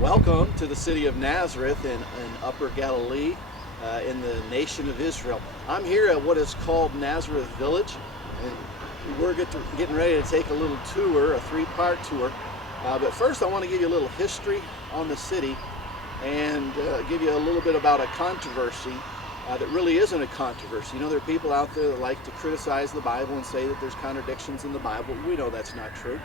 Welcome to the city of Nazareth in Upper Galilee, in the nation of Israel. I'm here at what is called Nazareth Village, and we're getting ready to take a little tour, a three-part tour. But first I want to give you a little history on the city and give you a little bit about a controversy that really isn't a controversy. You know, there are people out there that like to criticize the Bible and say that there's contradictions in the Bible. We know that's not true.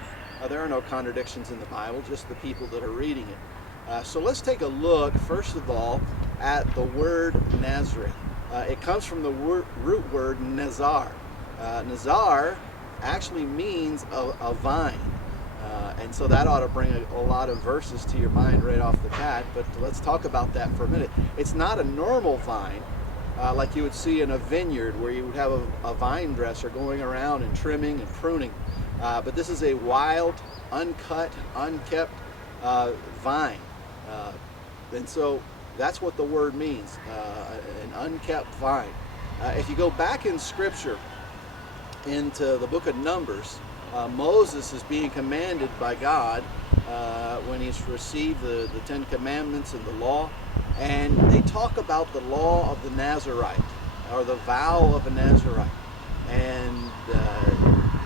There are no contradictions in the Bible, just the people that are reading it. So let's take a look, first of all, at the word Nazareth. It comes from the root word Nazar. Nazar actually means a vine. And so that ought to bring a lot of verses to your mind right off the bat, but let's talk about that for a minute. It's not a normal vine like you would see in a vineyard where you would have a vine dresser going around and trimming and pruning. But this is a wild, uncut, unkept vine. And so that's what the word means, an unkept vine. If you go back in Scripture into the book of Numbers, Moses is being commanded by God when he's received the Ten Commandments and the law, and they talk about the law of the Nazarite, or the vow of a Nazarite. And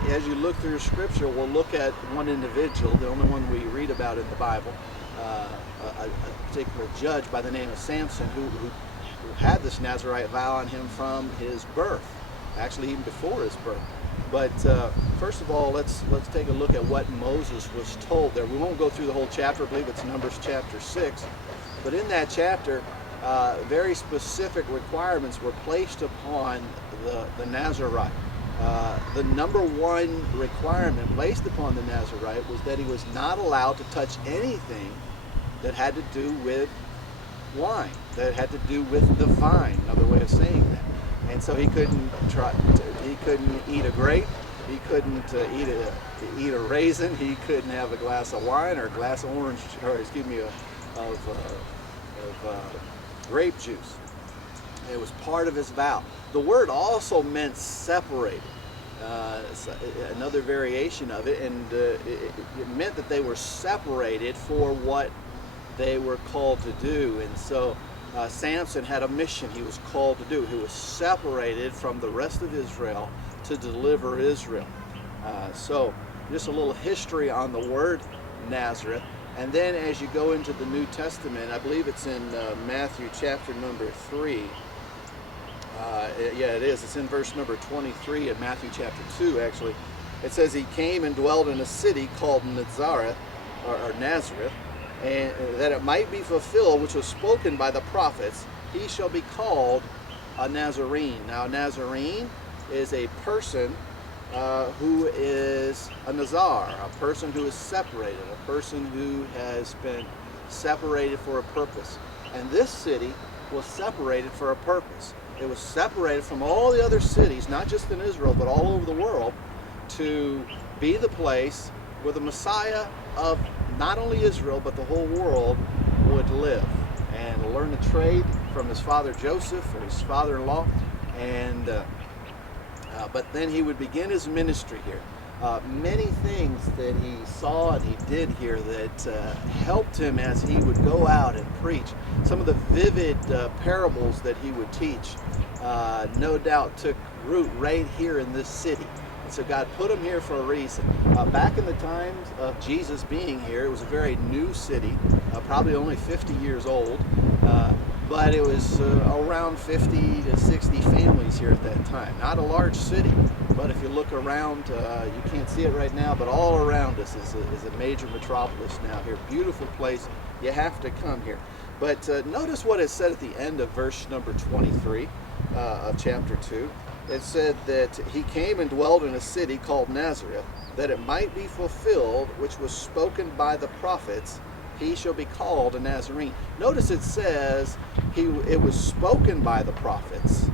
as you look through Scripture, we'll look at one individual, the only one we read about in the Bible, a particular judge by the name of Samson, who had this Nazarite vow on him from his birth, actually even before his birth. But first of all, let's take a look at what Moses was told there. We won't go through the whole chapter. I believe it's Numbers chapter 6. But in that chapter, very specific requirements were placed upon the Nazarite. The number one requirement placed upon the Nazarite was that he was not allowed to touch anything that had to do with wine, that had to do with the vine, another way of saying that. And so he couldn't eat a grape, he couldn't eat a raisin, he couldn't have a glass of wine or a glass of orange, or excuse me, of grape juice. It was part of his vow. The word also meant separated, another variation of it, and it meant that they were separated for what they were called to do. And so Samson had a mission he was called to do. He was separated from the rest of Israel to deliver Israel. So just a little history on the word Nazareth. And then as you go into the New Testament, I believe it's in Matthew chapter number 3. Yeah, it is. It's in verse number 23 in Matthew chapter 2, actually. It says, he came and dwelt in a city called Nazareth, or Nazareth, and that it might be fulfilled, which was spoken by the prophets, he shall be called a Nazarene. Now, a Nazarene is a person who is a Nazar, a person who is separated, a person who has been separated for a purpose. And this city was separated for a purpose. It was separated from all the other cities, not just in Israel, but all over the world, to be the place where the Messiah of not only Israel, but the whole world would live and learn to trade from his father Joseph, or his father-in-law, and but then he would begin his ministry here. Many things that he saw and he did here that helped him as he would go out and preach. Some of the vivid parables that he would teach no doubt took root right here in this city. And so God put him here for a reason. Back in the times of Jesus being here, it was a very new city, probably only 50 years old, but it was around 50 to 60 families here at that time. Not a large city, but if you look around, you can't see it right now, but all around us is a major metropolis now here. Beautiful place. You have to come here. But notice what it said at the end of verse number 23 of chapter 2. It said that he came and dwelt in a city called Nazareth, that it might be fulfilled, which was spoken by the prophets, he shall be called a Nazarene. Notice it says it was spoken by the prophets.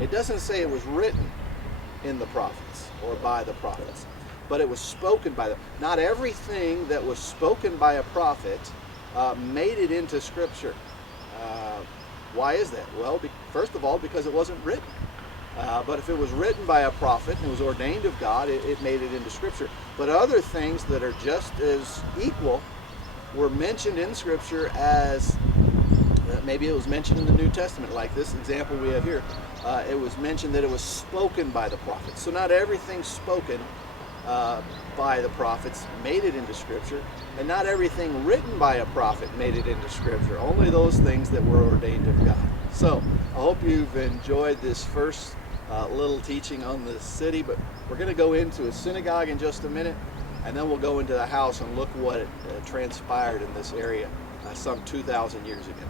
It doesn't say it was written in the prophets or by the prophets, but it was spoken by them. Not everything that was spoken by a prophet made it into Scripture. Why is that? Well, first of all, because it wasn't written. But if it was written by a prophet and it was ordained of God, it made it into Scripture. But other things that are just as equal were mentioned in Scripture as maybe it was mentioned in the New Testament, like this example we have here. It was mentioned that it was spoken by the prophets. So not everything spoken by the prophets made it into Scripture, and not everything written by a prophet made it into Scripture. Only those things that were ordained of God. So I hope you've enjoyed this first little teaching on the city, but we're going to go into a synagogue in just a minute, and then we'll go into the house and look what transpired in this area some 2,000 years ago.